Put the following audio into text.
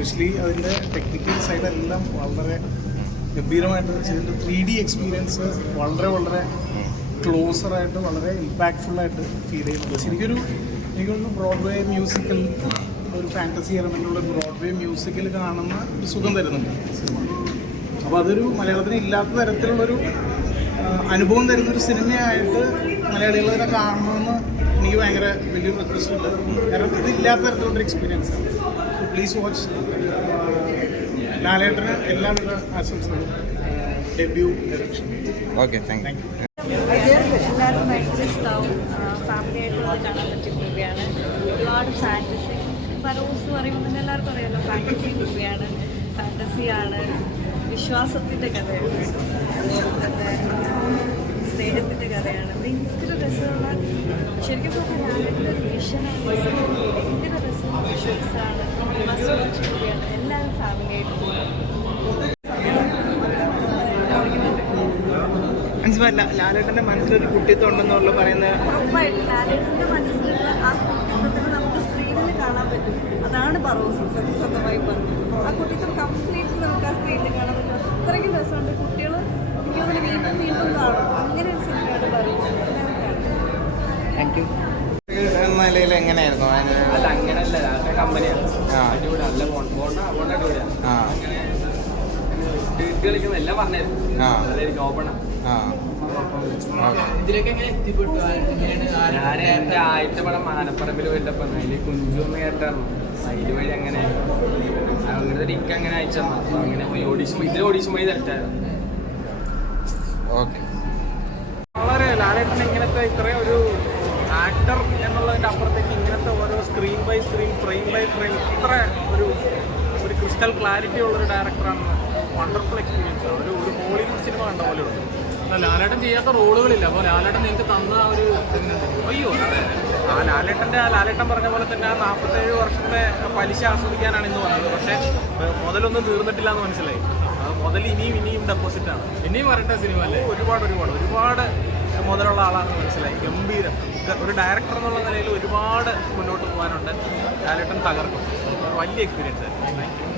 Especially അതിൻ്റെ technical സൈഡെല്ലാം വളരെ ഗംഭീരമായിട്ട് ചെയ്തിട്ട് 3D എക്സ്പീരിയൻസ് വളരെ ക്ലോസറായിട്ട് വളരെ ഇമ്പാക്ട്ഫുള്ളായിട്ട് ഫീൽ ചെയ്യുന്നുണ്ട്. ശരിക്കൊരു എനിക്കൊന്ന് ബ്രോഡ്വേ മ്യൂസിക്കൽ ഒരു ഫാൻറ്റസി എലമെൻറ്റുള്ള ബ്രോഡ്വേ മ്യൂസിക്കൽ കാണുന്ന ഒരു സുഖം തരുന്നുണ്ട് സിനിമ. അപ്പോൾ അതൊരു മലയാളത്തിന് ഇല്ലാത്ത തരത്തിലുള്ളൊരു അനുഭവം തരുന്നൊരു സിനിമയായിട്ട് മലയാളികളെ കാണണമെന്ന് എനിക്ക് ഭയങ്കര വലിയൊരു റിക്വസ്റ്റ് ഉണ്ട്. കാരണം ഇതില്ലാത്ത തരത്തിലുള്ളൊരു എക്സ്പീരിയൻസ് ആണ്. So please watch. ലാലേട്ടന് എല്ലാവിധ ആശംസകളും. Debut direction. Okay, thank you. എല്ലാവരും ഭയങ്കര ഇഷ്ടമാവും. ഫാമിലി ആയിട്ട് വന്ന് കാണാൻ പറ്റിയ മൂവിയാണ്. ഒരുപാട് ഫാൻറ്റസി. ബറോസ് പറയുമ്പോൾ തന്നെ എല്ലാവർക്കും അറിയാമല്ലോ, ഫാൻറ്റസി മൂവിയാണ്, ഫാൻറ്റസിയാണ്, വിശ്വാസത്തിൻ്റെ കഥയാണ്, സ്നേഹത്തിൻ്റെ കഥയാണ്. ഭയങ്കര രസമുള്ള, ശരിക്കും പറഞ്ഞാൽ ലാലേട്ടൻ്റെ ഒരു വിഷനാണ്. ഭയങ്കര രസമുള്ള വിഷ്വൽസാണ്, മസ്റ്റ് വാച്ച് മൂവിയാണ്. എല്ലാവരും ഫാമിലി ആയിട്ട് പോകും. ലാലേട്ടൻ്റെ മനസ്സിലൊരു കുട്ടിത്വം ഉണ്ടെന്നുള്ള പറയുന്നത് ഉറപ്പായിട്ടും ലാലേട്ടൻ്റെ മനസ്സിലുള്ള ആ കുട്ടിത്വത്തിന് നമുക്ക് സ്ക്രീനിൽ കാണാൻ പറ്റും. അതാണ് ബറോസ് സത്യസന്ധമായി പറഞ്ഞത്. ആ കുട്ടിത്വം കംപ്ലീറ്റ് നമുക്ക് ആ സ്ക്രീനിൽ കാണാൻ പറ്റും. അത്രയ്ക്കും രസമുണ്ട്. കുട്ടികൾ എനിക്ക് തോന്നുന്നു വീണ്ടും കാണും. അങ്ങനെ ഒരു സിനിമയാണ് ബറോസ്. Thank you. നിലയിൽ എങ്ങനെയായിരുന്നു? അല്ല, അങ്ങനെയല്ല, ലാലേട്ടൻ കമ്പനിയാണ്. അടിപൊളി, നല്ല അടിപൊളിയാണ്. കളിക്കുന്ന എല്ലാം പറഞ്ഞായിരുന്നു. ഓപ്പണാ ഇതിലൊക്കെ എങ്ങനെ എത്തിപ്പെട്ടു? ഞാൻ എൻ്റെ ആദ്യത്തെ പടം മാനപ്പറമ്പിൽ പോയിട്ടപ്പം അതിൽ കുഞ്ചൂർന്ന് കേട്ടായിരുന്നു. അതിൽ വഴി അങ്ങനെ അങ്ങനത്തെ ഡിക്ക് അങ്ങനെ അയച്ചു തന്നു. അപ്പം അങ്ങനെ പോയി ഓഡിഷൻ, ഇതിൽ ഓഡിഷൻ പോയി തെറ്റായിരുന്നു. ഓക്കെ. വളരെ ലാലേട്ടൻ ഇങ്ങനത്തെ ഇത്രയും ഒരു ആക്ടർ എന്നുള്ളതിൻ്റെ അപ്പുറത്തേക്ക് ഇങ്ങനത്തെ ഓരോ screen by screen, frame by frame ഇത്ര ഒരു ക്രിസ്റ്റൽ ക്ലാരിറ്റി ഉള്ളൊരു ഡയറക്ടറാണ്. Wonderful experience. ഒരു ഹോളിവുഡ് സിനിമ കണ്ട പോലെ ഉണ്ട്. ലാലേട്ടൻ ചെയ്യാത്ത റോളുകളില്ല. അപ്പോൾ ലാലേട്ടൻ നിങ്ങൾക്ക് തന്ന ഒരു അയ്യോ ലാലേട്ടൻ പറഞ്ഞ പോലെ തന്നെ ആ 47 വർഷത്തെ പലിശ ആസ്വദിക്കാനാണ് ഇന്ന് വന്നത്. പക്ഷേ മുതലൊന്നും തീർന്നിട്ടില്ല എന്ന് മനസ്സിലായി. മുതൽ ഇനിയും ഡെപ്പോസിറ്റാണ്. ഇനിയും വരേണ്ട സിനിമ അല്ലേ. ഒരുപാട് മുതലുള്ള ആളാണെന്ന് മനസ്സിലായി. ഗംഭീരം. ഒരു ഡയറക്ടർ എന്നുള്ള നിലയിൽ ഒരുപാട് മുന്നോട്ട് പോകാനുണ്ട്. ലാലേട്ടൻ തകർക്കും. വലിയ എക്സ്പീരിയൻസ് ആയിരുന്നു.